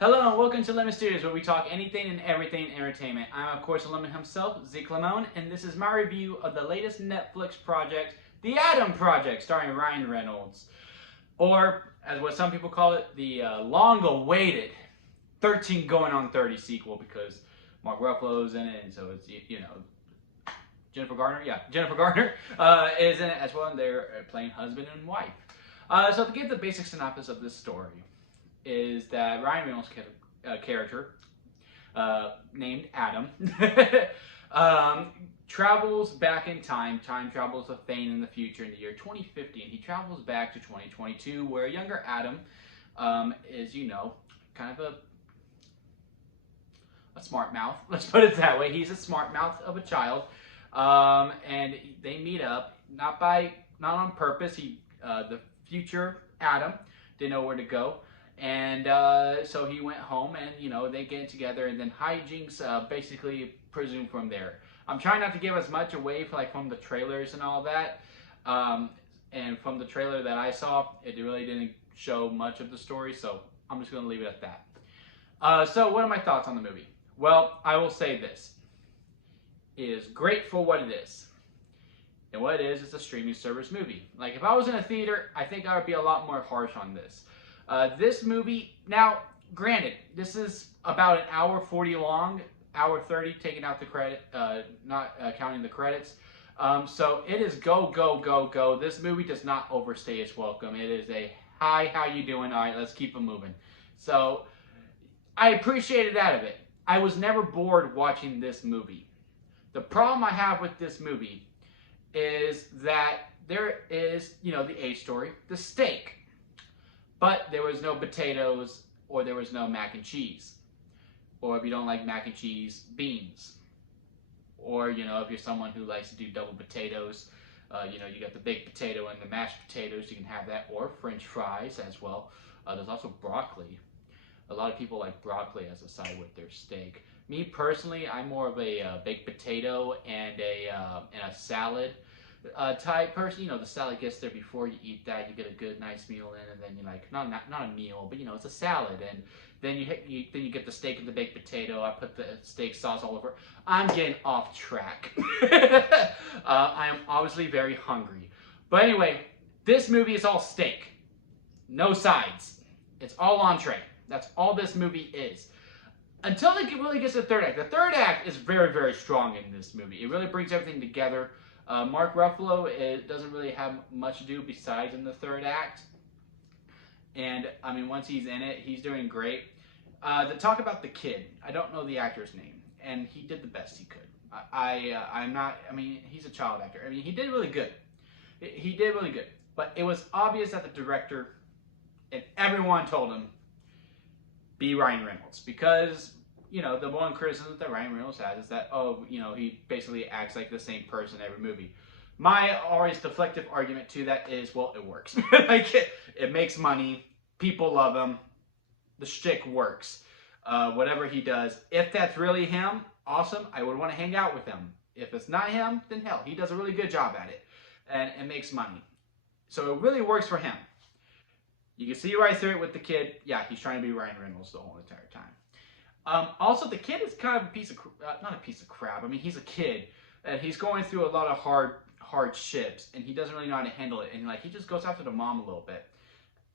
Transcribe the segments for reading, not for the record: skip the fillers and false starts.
Hello and welcome to Lemon Studios, where we talk anything and everything entertainment. I'm of course Lemon himself, Zeke Lemon, and this is my review of the latest Netflix project, The Adam Project, starring Ryan Reynolds. Or, as what some people call it, the long-awaited 13 going on 30 sequel, because Mark Ruffalo's in it, and so it's, Jennifer Garner? Yeah, Jennifer Garner is in it as well, and they're playing husband and wife. So to give the basic synopsis of this story, is that Ryan Reynolds' character, named Adam, travels back in time. Time travels a thing in the future in the year 2050, and he travels back to 2022, where younger Adam is, kind of a smart mouth. Let's put it that way. He's a smart mouth of a child, and they meet up not on purpose. The future Adam didn't know where to go. And so he went home, and they get together, and then hijinks basically presume from there. I'm trying not to give as much away from the trailers and all that. And from the trailer that I saw, it really didn't show much of the story, so I'm just going to leave it at that. So what are my thoughts on the movie? Well, I will say this. It is great for what it is. And what it is a streaming service movie. Like, if I was in a theater, I think I would be a lot more harsh on this. This movie, now, granted, this is about an hour 40 long, hour 30, taking out the credit, not counting the credits. So it is go, go, go, go. This movie does not overstay its welcome. It is a, hi, how you doing? All right, let's keep it moving. So I appreciated out of it. I was never bored watching this movie. The problem I have with this movie is that there is, the A story, the steak. But there was no potatoes, or there was no mac and cheese. Or if you don't like mac and cheese, beans. Or, if you're someone who likes to do double potatoes, you got the baked potato and the mashed potatoes, you can have that. Or French fries as well. There's also broccoli. A lot of people like broccoli as a side with their steak. Me personally, I'm more of a baked potato and a salad type person. The salad gets there before you eat that. You get a good, nice meal in, and then you're like, not a meal, but it's a salad. And then you get the steak and the baked potato. I put the steak sauce all over. I'm getting off track. I am obviously very hungry. But anyway, this movie is all steak, no sides. It's all entree. That's all this movie is. Until it really gets to the third act. The third act is very, very strong in this movie. It really brings everything together. Mark Ruffalo doesn't really have much to do besides in the third act. And, once he's in it, he's doing great. To talk about the kid, I don't know the actor's name, and he did the best he could. He's a child actor. He did really good. He did really good. But it was obvious that the director and everyone told him, be Ryan Reynolds. Because, the one criticism that Ryan Reynolds has is that, he basically acts like the same person every movie. My always deflective argument to that is, well, it works. It makes money. People love him. The shtick works. Whatever he does. If that's really him, awesome. I would want to hang out with him. If it's not him, then hell, he does a really good job at it. And it makes money. So it really works for him. You can see right through it with the kid. Yeah, he's trying to be Ryan Reynolds the whole entire time. Also, the kid is kind of a piece of, not a piece of crap. He's a kid, and he's going through a lot of hardships, and he doesn't really know how to handle it. And he just goes after the mom a little bit.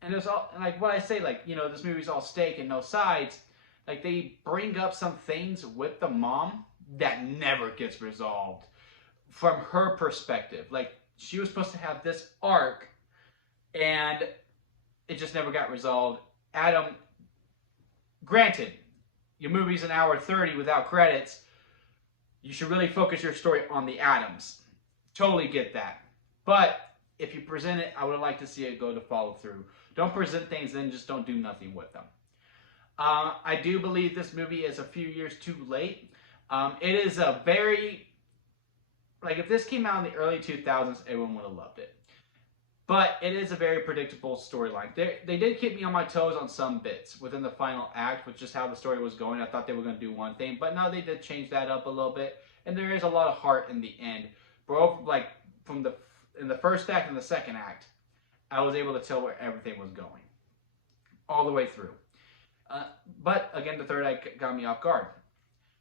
And there's all, and what I say, this movie's all steak and no sides. They bring up some things with the mom that never gets resolved from her perspective. She was supposed to have this arc, and it just never got resolved. Adam, granted, your movie's an hour 30 without credits. You should really focus your story on the Adams. Totally get that. But if you present it, I would like to see it go to follow through. Don't present things, then just don't do nothing with them. I do believe this movie is a few years too late. It is a very, if this came out in the early 2000s, everyone would have loved it. But it is a very predictable storyline. They did keep me on my toes on some bits within the final act, with just how the story was going. I thought they were going to do one thing, but no, they did change that up a little bit. And there is a lot of heart in the end. Both, in the first act and the second act, I was able to tell where everything was going. All the way through. But again, the third act got me off guard.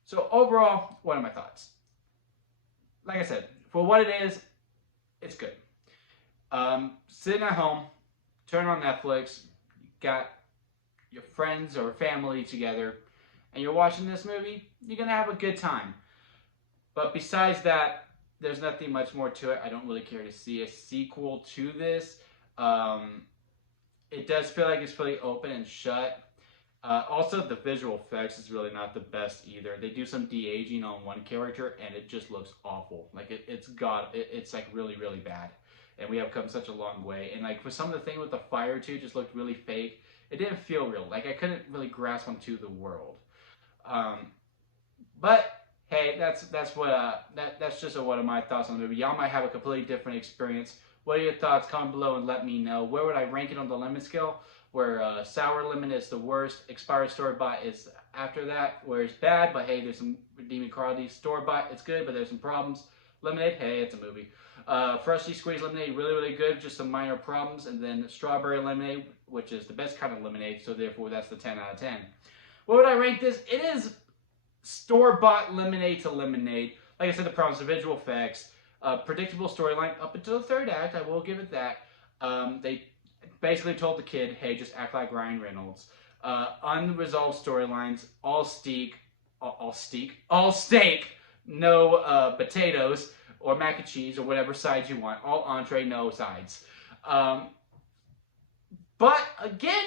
So overall, what are my thoughts? Like I said, for what it is, it's good. Sitting at home, turn on Netflix, got your friends or family together, and you're watching this movie, you're gonna have a good time. But besides that, there's nothing much more to it. I don't really care to see a sequel to this. Um, it does feel like it's really open and shut. Also, the visual effects is really not the best either. They do some de-aging on one character, and it just looks awful. Like it's like really, really bad. And we have come such a long way. And like for some of the thing with the fire too, just looked really fake. It didn't feel real. Like I couldn't really grasp onto the world. Um, but hey, that's just one of my thoughts on the movie. Y'all might have a completely different experience. What are your thoughts? Comment below and let me know. Where would I rank it on the lemon scale? Where sour lemon is the worst, expired store bought is after that, where it's bad, but hey, there's some redeeming qualities. Store bought, it's good, but there's some problems. Lemonade, hey, it's a movie. Freshly squeezed lemonade, really, really good, just some minor problems. And then strawberry lemonade, which is the best kind of lemonade, so therefore that's the 10 out of 10. What would I rank this? It is store-bought lemonade to lemonade. Like I said, the problems, the visual effects, predictable storyline up until the third act, I will give it that. They basically told the kid, hey, just act like Ryan Reynolds. Unresolved storylines, all steak, no potatoes or mac and cheese or whatever sides you want. All entree, no sides. But again,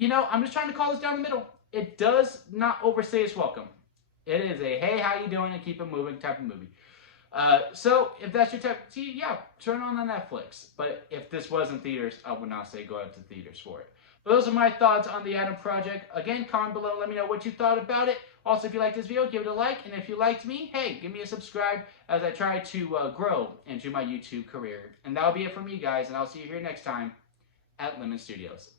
I'm just trying to call this down the middle. It does not overstay its welcome. It is a, hey, how you doing, and keep it moving type of movie. So if that's your type, yeah, turn on Netflix. But if this was in theaters, I would not say go out to theaters for it. But those are my thoughts on the Adam Project. Again, comment below and let me know what you thought about it. Also, if you liked this video, give it a like. And if you liked me, hey, give me a subscribe as I try to grow into my YouTube career. And that'll be it from me, guys. And I'll see you here next time at Lemon Studios.